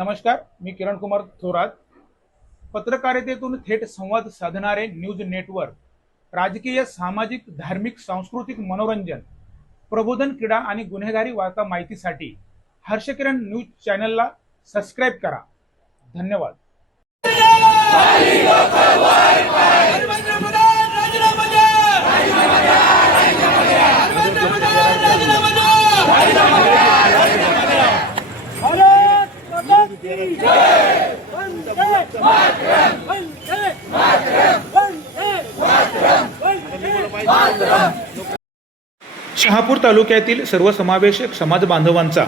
नमस्कार, मी किरण कुमार थोरात. पत्रकारितेतून थेट संवाद साधणारे न्यूज नेटवर्क, राजकीय, सामाजिक, धार्मिक, सांस्कृतिक, मनोरंजन, प्रबोधन, क्रीडा आणि गुन्हेगारी वार्ता माहितीसाठी हर्षकिरण न्यूज चॅनलला सबस्क्राईब करा. धन्यवाद. शहापूर तालुक्यातील सर्वसमावेशक समाज बांधवांचा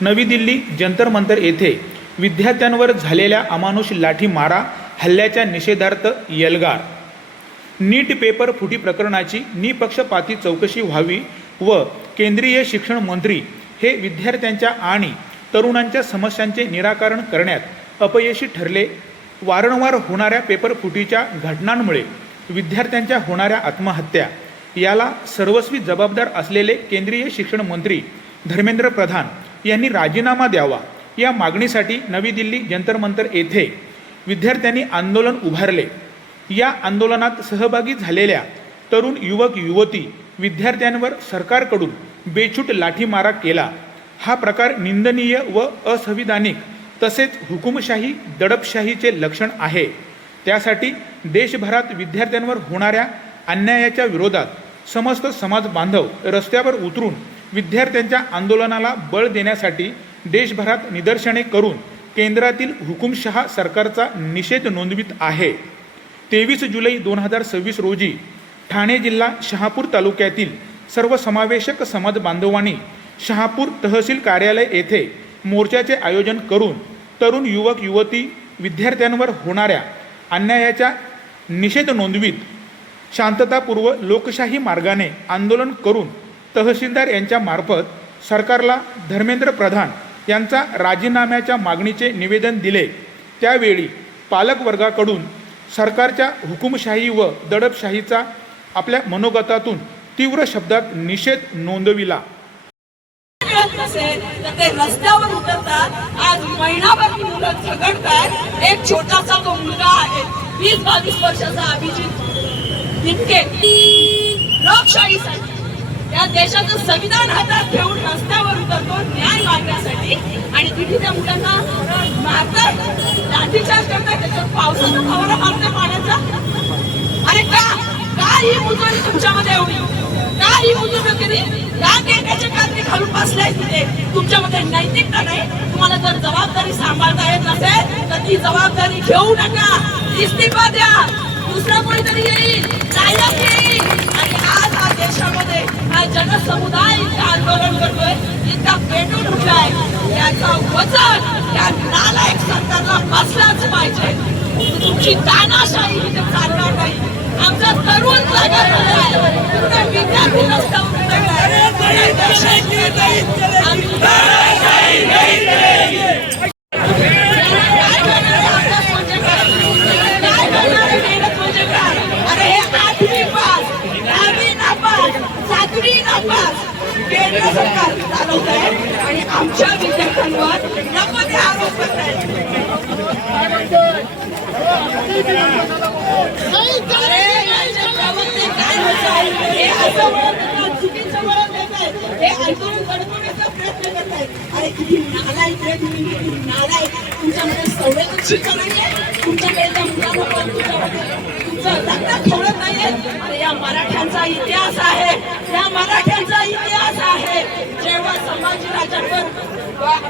नवी दिल्ली जंतर मंतर येथे विद्यार्थ्यांवर झालेल्या अमानुष लाठी मारा हल्ल्याच्या निषेधार्थ एल्गार. नीट पेपर फुटी प्रकरणाची निपक्षपाती चौकशी व्हावी व केंद्रीय शिक्षण मंत्री हे विद्यार्थ्यांच्या आणि तरुणांच्या समस्यांचे निराकरण करण्यात अपयशी ठरले. वारंवार होणाऱ्या पेपर फुटीच्या घटनांमुळे विद्यार्थ्यांच्या होणाऱ्या आत्महत्या याला सर्वस्वी जबाबदार असलेले केंद्रीय शिक्षण मंत्री धर्मेंद्र प्रधान यांनी राजीनामा द्यावा या मागणीसाठी नवी दिल्ली जंतर मंतर येथे विद्यार्थ्यांनी आंदोलन उभारले. या आंदोलनात सहभागी झालेल्या तरुण युवक युवती विद्यार्थ्यांवर सरकारकडून बेछूट लाठीमारा केला. हा प्रकार निंदनीय व असंविधानिक तसेच हुकुमशाही दडपशाहीचे लक्षण आहे. त्यासाठी देशभरात विद्यार्थ्यांवर होणाऱ्या अन्यायाच्या विरोधात समस्त समाज बांधव रस्त्यावर उतरून विद्यार्थ्यांच्या आंदोलनाला बळ देण्यासाठी देशभरात निदर्शने करून केंद्रातील हुकुमशहा सरकारचा निषेध नोंदवित आहे. 23 जुलै 2026 रोजी ठाणे जिल्हा शहापूर तालुक्यातील सर्वसमावेशक समाज बांधवांनी शहापूर तहसील कार्यालय येथे मोर्चाचे आयोजन करून तरुण युवक युवती विद्यार्थ्यांवर होणाऱ्या अन्यायाचा निषेध नोंदवित शांततापूर्व लोकशाही मार्गाने आंदोलन करून तहसीलदार यांच्या मार्फत सरकारला धर्मेंद्र प्रधान यांचा राजीनाम्याच्या मागणीचे निवेदन दिले. त्यावेळी पालकवर्गाकडून सरकारच्या हुकुमशाही व दडपशाहीचा आपल्या मनोगतातून तीव्र शब्दात निषेध नोंदविला. ते रस्त्यावर उतरतात. आज महिनाभर ती मुलं झगडतात. एक छोटासा तो मुलगा आहे 20-22 वर्षाचा अभिजित तितके लोकशाहीसाठी या देशाचं संविधान हातात घेऊन रस्त्यावर उतरतो न्याय मागण्यासाठी आणि तिथे त्या मुलांना मारतात, लाठीचार्ज करतात. त्याच्यात पावसाचा फवारा मारते पाण्याचा. अरे का ही मुजोरी तुमच्यामध्ये एवढी? का ही मुजोरी? का त्याच्या कात्री घालून बसलाय तिथे? तुमच्यामध्ये नैतिकता नाही. तुम्हाला जर जबाबदारी सांभाळता येत नसेल तर ती जबाबदारी घेऊ नका. इस्तीफा द्या. दुसरा कोणीतरी येईल, नायक येईल. आणि आज हा देशामध्ये हा जनसमुदाय इतका आंदोलन करतोय, इतका पेटून उठलाय. याचा वचन या नालायक सरकारला बसलाच पाहिजे. तुमची तानाशाही इथे चालणार नाही. आमचा तरुण जागा झालाय. तुमचा विद्यार्थी रस्त्यावर उतरलाय. केंद्र सरकार चालवत आहे आणि आमच्या विद्यार्थ्यांवर नको ते आरोप करत आहेत. काय होत हे असं वळण चुकीचं वळण देत आहेत. हे आंदोलन दडपण्याचा प्रयत्न करत आहेत. अरे किती नालायक रे तुम्ही, किती नालायक. तुमच्यामध्ये संवेदनशीलता नाहीये. तुमच्याकडे त्या मुलांना पण तुमचं रक्त थोडत नाहीये. अरे या मराठ्यांचा इतिहास आहे. या मराठ्यांचा इतिहास आहे. जेव्हा संभाजीराजांवर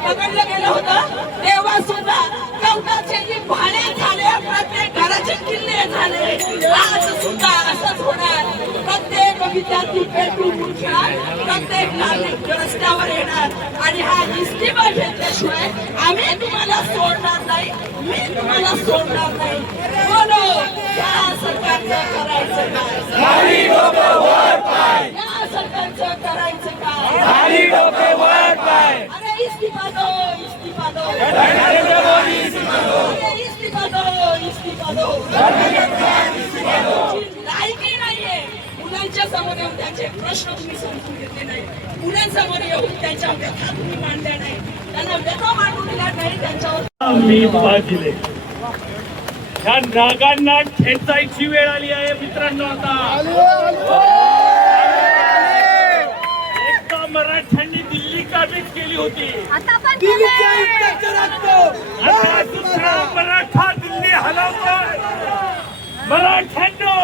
पकडलं गेलं होतं तेव्हा सुद्धा कवटाचे भाणे झाले, प्रत्येक घराचे किल्ले झाले. आज सुद्धा असंच होणार. प्रत्येक विद्यार्थी पेटून उठणार, प्रत्येक नागरिक रस्त्यावर येणार आणि हा इस्तीफा घेतल्याशिवाय आम्ही तुम्हाला सोडणार नाही. मी तुम्हाला सोडणार नाही. बोलो, या सरकारचं करायचं काय? या सरकारचं करायचं काय? अरे इस्तीफा दो, इस्तीफा दो. इस्तीफा दो, इस्तीफा दो. लायकी नाहीये. मुलांच्या समोर येऊन त्यांचे प्रश्न तुम्ही समजून घेतले नाही. मुलांसमोर येऊन त्यांच्या व्यथा तुम्ही मांडल्या नाही. त्यांना व्यथा मांडून दिल्या नाही. त्यांच्यावर मी पाहिले ह्या नागांना खेचायची वेळ आली आहे मित्रांनो. आता एकदा मराठ्यांनी दिल्ली काबीज केली होती, आता दुसरा मराठा दिल्ली हलवतोय. मराठ्यांनो,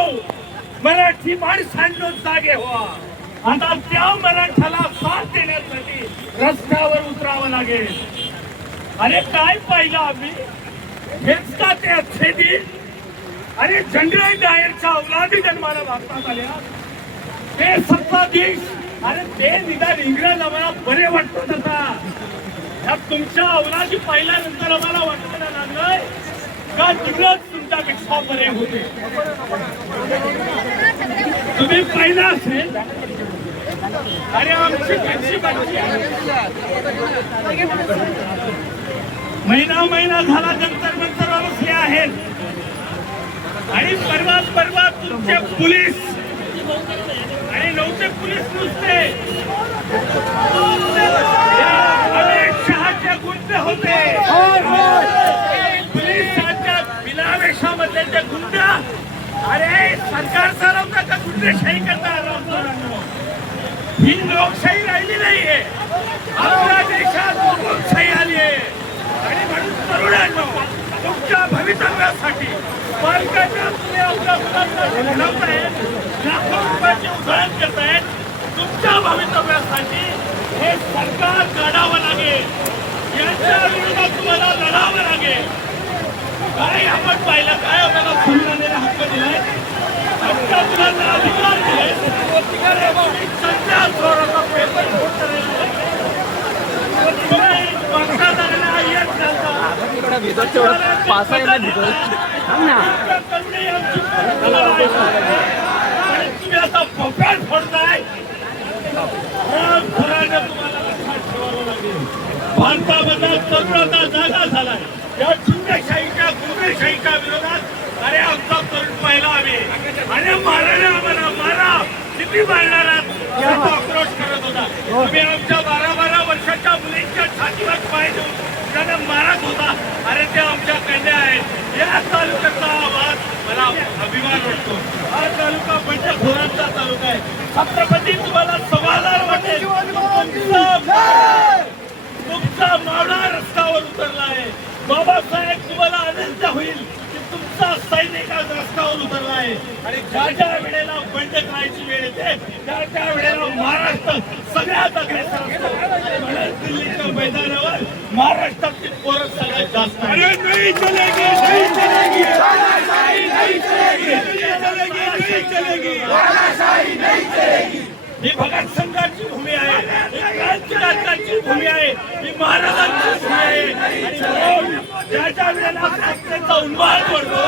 मराठी माणसांनो जागे व्हा. आता त्या मराठ्याला साथ देण्यासाठी रस्त्यावर उतरावं लागेल. अरे काय पाहिलं आम्ही, हेच का ते अच्छे दिन. अरे जनरल डायरच्या औलादी जन्माला भारतात आल्या, ते सत्ताधीश. अरे ते निदान इंग्रज आम्हाला बरे वाटत होता. या तुमच्या औलादी पाहिल्यानंतर आम्हाला वाटायला लागलंय का इंग्रज तुमच्यापेक्षा बरे होते. तुम्ही पाहिलं असेल, अरे आमची कशी महिना झाला जंतर मंतर बसले आहेत आणि परवा तुमचे पोलीस आणि नऊचे पोलीस नुसते अमित शहाचे गुंड होते. पोलिसांच्या बिलावेशामधले ते गुंड, अरे सरकार चालवता का गुंडशाही करता. ही लोकशाही राहिली नाहीये, आपल्या देशात लोकशाही आली आहे. आणि म्हणून तरुणांनो, तुमच्या भवितव्यासाठी पालकांना तुम्ही आपल्या मुलांना घडवतायत, लाखो रुपयाची उधळण करतायत. तुमच्या भवितव्यासाठी हे सरकार काढावं लागेल, यांच्या विरोधात तुम्हाला लढावं लागेल. काय आपण पाहिलं, काय आपल्याला संविधानाने हक्क दिलाय, आमच्या मुलांना अधिकार दिले. सध्या चोराचा पेपर फुट तुम्ही आता पोपट फोडताय. तुम्हाला लक्षात ठेवावं लागेल, भारतामध्ये तरुणाचा जागा झालाय. या गुंडशाहीच्या विरोधात अरे आमचा तरुण पाहिला आम्ही. अरे मारा, आम्हाला मारा, किती मारणार याचा आक्रोश करत होता. तुम्ही आमच्या 12 वर्षाच्या मुलींच्या छातीवर पाय देऊन त्यांना मारत होता. अरे ते आमच्या कन्या आहेत. या तालुक्याचा आवाज मला अभिमान वाटतो. हा तालुका बंडखोरांचा तालुका आहे. छत्रपती तुम्हाला समाधान वाटेल, तुमचा मावळा रस्त्यावर उतरला आहे. बाबासाहेब तुम्हाला आनंद होईल की तुमचा सैनिक आज रस्त्यावर उतरला आहे. आणि ज्या वेळेला बंड करायची वेळ येते त्या वेळेला महाराष्ट्र सगळ्यात अग्रेसर असतो. म्हणून दिल्लीच्या मैदानावर महाराष्ट्रातील पोरं सगळ्यात जास्त. अरे नाही चलेगी, नाही चलेगी, तानाशाही नहीं चलेगी, नहीं चलेगी, तानाशाही नहीं चलेगी. ही भगत संघाची भूमी आहे, ही क्रांतिकारकांची भूमी आहे, ही महाराजांची भूमी आहे. ज्या वेळेला सत्तेचा उन्माद पडतो,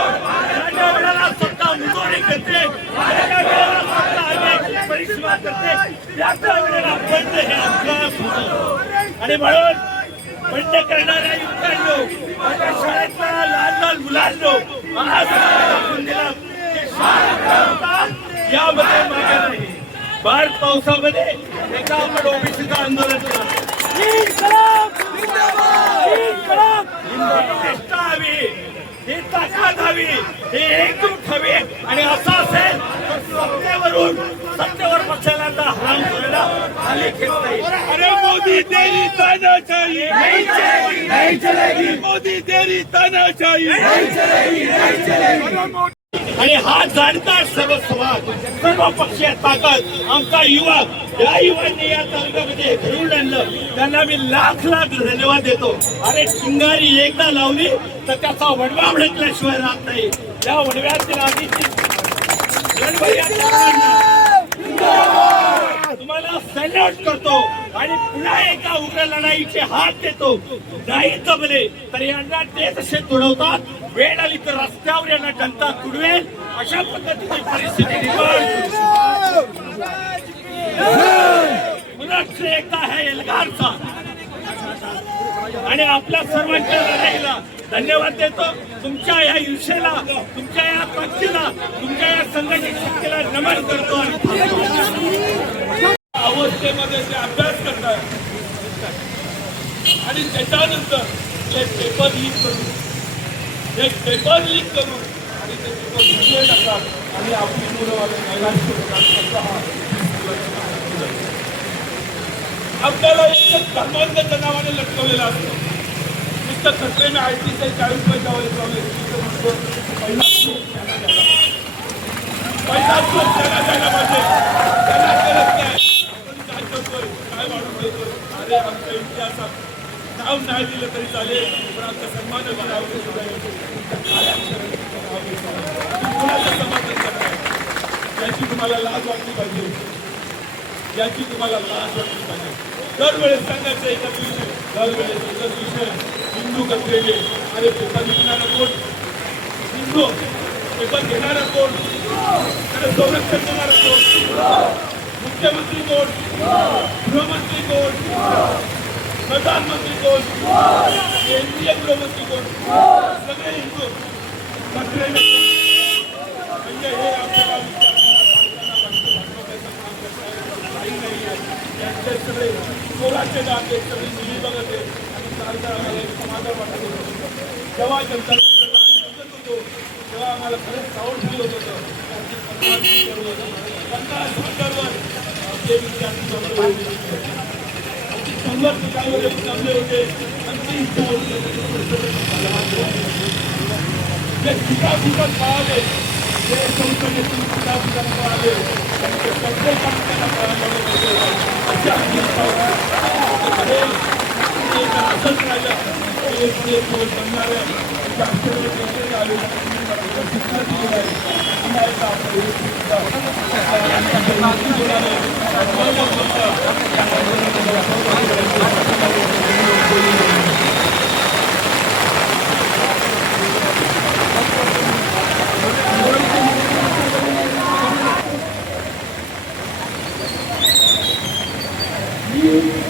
ज्या वेळेला सत्ता मुजोरी करते, ज्या वेळेला सत्ता आणण्याची परिश्रम करते, त्या वेळेला बंड हे अपघात होतो. आणि म्हणून बंड करणाऱ्या युवकांनो, माझ्या शाळेतल्या लहान मुलांनो, आज दाखवून दिला की शाळा यामध्ये मागे नाही. बार पावसामध्ये एका आपण ओबीसीचं आंदोलन केलं. निष्ठा हवी, ही ताकद हवी, ही एकजूट हवी. आणि असं असेल तर सत्तेवर पक्षाला हराम करायला खाली खेळता येईल. अरे मोदी तेरी तानाशाही नहीं चलेगी, नहीं चलेगी, मोदी तेरी तानाशाही नहीं चलेगी, नहीं चलेगी. आणि हा जाणकार सर्व समाज, सर्व पक्षीय ताकद आमचा युवा, या युवांनी या तालुक्यामध्ये घडवून आणलं, त्यांना मी लाख धन्यवाद देतो. अरे चिंगारी एकदा लावली तर त्याचा वडवा भडकल्याशिवाय राहत नाही. त्या वडव्यातील आधीची तुम्हाला सॅल्यूट करतो आणि पुन्हा एका उग्र लढाईचे हात देतो. नाही जमले तर यांना ते तसे तुडवतात, वेळ आली तर रस्त्यावर यांना जनता तुडवेल, अशा पद्धतीची परिस्थिती निर्माण. पुनश्च एकदा आहे एल्गारचा आणि आपल्या सर्वांच्या लढाईला धन्यवाद देतो. तुमच्या या ईर्षेला, तुमच्या या ताकदीला, तुमच्या या संघटित शक्तीला नमन करतो. अवस्थेमध्ये ते अभ्यास करतात आणि त्याच्यानंतर एक पेपर लीक करून आणि ते पेपर विकले टाकतात आणि आपली मुलं आपल्याला एकच धर्मांधाच्या नावाने लटकवलेलं असतं. नुसतं खतरे में आयटीचे 40 पैशावाले पहिला शोध त्याला द्यायला पाहिजे. त्याला करत नाही. आपण काय करतोय, काय वाढून देतोय. अरे आमच्या इतिहासात नाव नाही दिलं तरी चालेल, पण आमच्या सन्मानाचं नाव कुणाचं समर्थन करताय याची तुम्हाला लाज वाटली पाहिजे. याची तुम्हाला लाज वाटली पाहिजे. दरवेळेस सांगायचं एकच विषय, दरवेळेस एकच विषय, हिंदू कचरेले. अरे पेपर विकणारा कोण? हिंदू. पेपर घेणारा कोण? त्याला संरक्षण देणारा कोण? मुख्यमंत्री कोण? गृहमंत्री कोण? प्रधानमंत्री कोण? केंद्रीय गृहमंत्री कोण? सगळे हिंदू कचरेले. म्हणजे हे आपल्याला यांचे सगळे चोराचे दाते सगळे मुली बघत आहे आणि सरकार आम्हाला समाधान वाटत होतं. जेव्हा जनता आम्ही बघत होतो तेव्हा आम्हाला खरंच सावध फील होत होतं. 50 मीटरवर ते विद्यार्थी संघर्ष ठिकाणावर जमले होते. अंतिम जे ठिकाण पळाले, जे संसदेतून ठिकाण पळाले आणि ते सगळे काम त्यांना पळाले असंच राहिलं. You